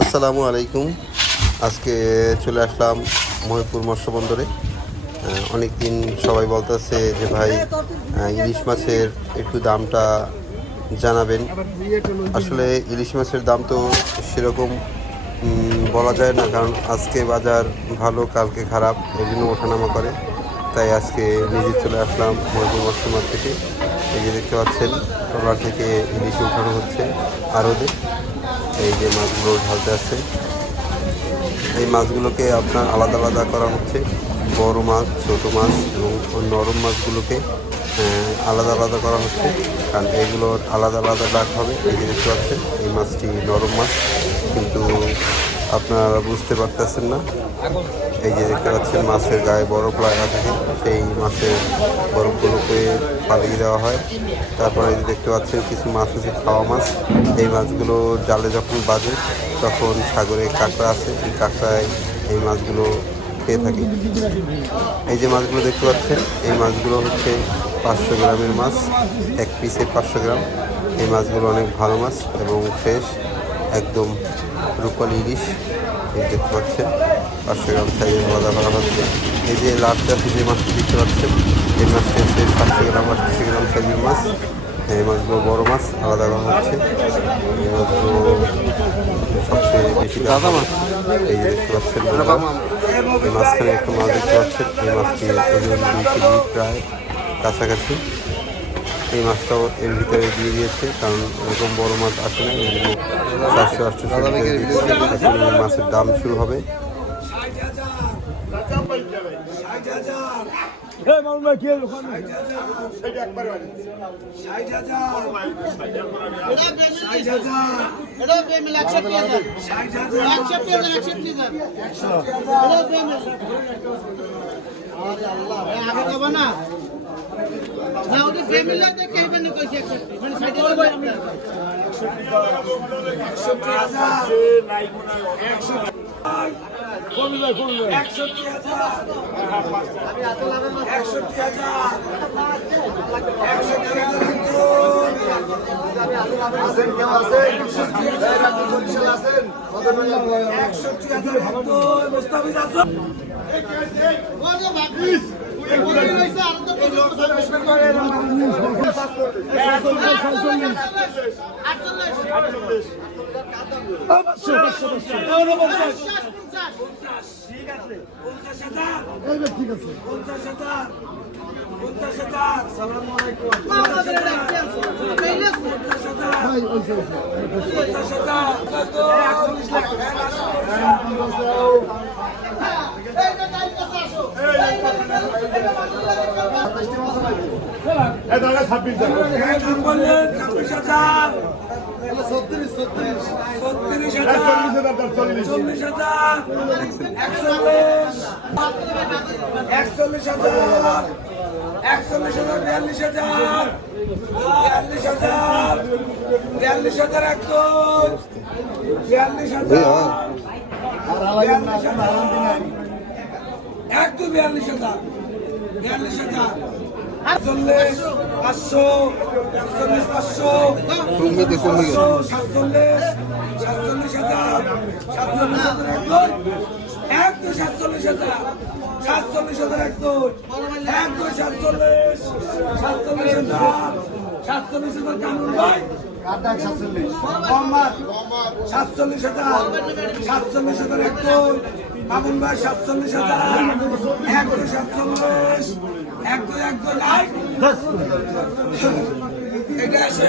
আসসালামু আলাইকুম। আজকে চলে আসলাম মহিপুর মৎস্য বন্দরে অনেক দিন সবাই বলতেছে যে ভাই ইলিশ মাছের একটু দামটা জানাবেন। আসলে ইলিশ মাছের দাম তো সেরকম বলা যায় না, কারণ আজকে বাজার ভালো, কালকে খারাপ এই জন্য ওঠানামা করে। তাই আজকে নিজে চলে আসলাম মহিপুর মৎস্য মার্কেটে এই যে দেখতে পাচ্ছেন ট্রলার থেকে ইলিশ উঠানো হচ্ছে আরদে। এই যে মাছগুলো ঢালতে আসছে। এই মাছগুলোকে আপনার আলাদা আলাদা করা হচ্ছে। বড় মাছ, ছোট মাছ এবং নরম মাছগুলোকে আলাদা আলাদা করা হচ্ছে। কারণ এগুলোর আলাদা আলাদা ডাক হবে। এই যে দেখতে পাচ্ছেন, এই মাছটি নরম মাছ। কিন্তু আপনারা বুঝতে পারতেছেন না। এই যে দেখতে পাচ্ছেন, মাছের গায়ে বরফ লাগা থাকে। সেই মাছের বরফগুলোকে পালিয়ে দেওয়া হয়। তারপরে দেখতে পাচ্ছেন, কিছু মাছ আছে, খাওয়া মাছ। এই মাছগুলো জালে যখন বাজে, তখন সাগরে কাঁকড়া আছে। এই কাঁকড়ায় এই মাছগুলো খেয়ে থাকে। এই যে মাছগুলো দেখতে পাচ্ছেন, এই মাছগুলো হচ্ছে পাঁচশো গ্রামের মাছ। এক পিসে পাঁচশো গ্রাম। এই মাছগুলো অনেক ভালো মাছ এবং ফ্রেশ। একদম রূপালি ইলিশ এই দেখতে পাচ্ছেন। পাঁচশো গ্রাম সাইজের আলাদা করা হচ্ছে। এই যে লাভ চাষি যে মাছটি দেখতে পাচ্ছেন এই মাছটি হচ্ছে সাতশো গ্রাম আটশো গ্রাম সাইজের মাছ। এই মাছগুলো বড় মাছ আলাদা করা হচ্ছে। এই মাছগুলো সবচেয়ে বেশি দাদা মাছ এই যে দেখতে পাচ্ছেন এই মাঝখানে একটা মাছ দেখতে পাচ্ছেন। এই মাছটি ওজন দুই কেজি প্রায় কাছাকাছি। এই মাছটাও এর ভিতরে দিয়ে দিয়েছে কারণ এরকম বড় মাছ আসে না জন্য সাতশো আটশো এই মাছের দাম শুরু হবে এই মামুন ভাই কি হলো ওখানে? এটা পেমেন্ট একষট্টি হাজার একষট্টি হাজার একষট্টি হাজার এটা পেমেন্ট আগে পাঁচশো, পাঁচশো, পাঁচশো। এগারো পঞ্চাশ। পঞ্চাশ পঞ্চাশ এই ভাই, ঠিক আছে। আমাদের এটা কি আছে পেইলেস ভাই, ওইসে, ওইসে। এইটা টাইম কাছে আসো চল্লিশ। হাজার একচল্লিশ একচল্লিশ হাজার একচল্লিশ হাজার বিয়াল্লিশ হাজার বিয়াল্লিশ হাজার বিয়াল্লিশ হাজার একদম বিয়াল্লিশ হাজার বিয়াল্লিশ হাজার একদম বিয়াল্লিশ হাজার বিয়াল্লিশ হাজার। সাতচল্লিশ হাজার সাতচল্লিশ হাজার একদম সাতচল্লিশ হাজার সাতচল্লিশ হাজার একদম সাতচল্লিশ হাজার সাতচল্লিশ হাজার কানুন সাতচল্লিশ হাজার সাতচল্লিশ হাজার একদম মামুন ভাই সাতচল্লিশ হাজার সাতচল্লিশ এটা আছে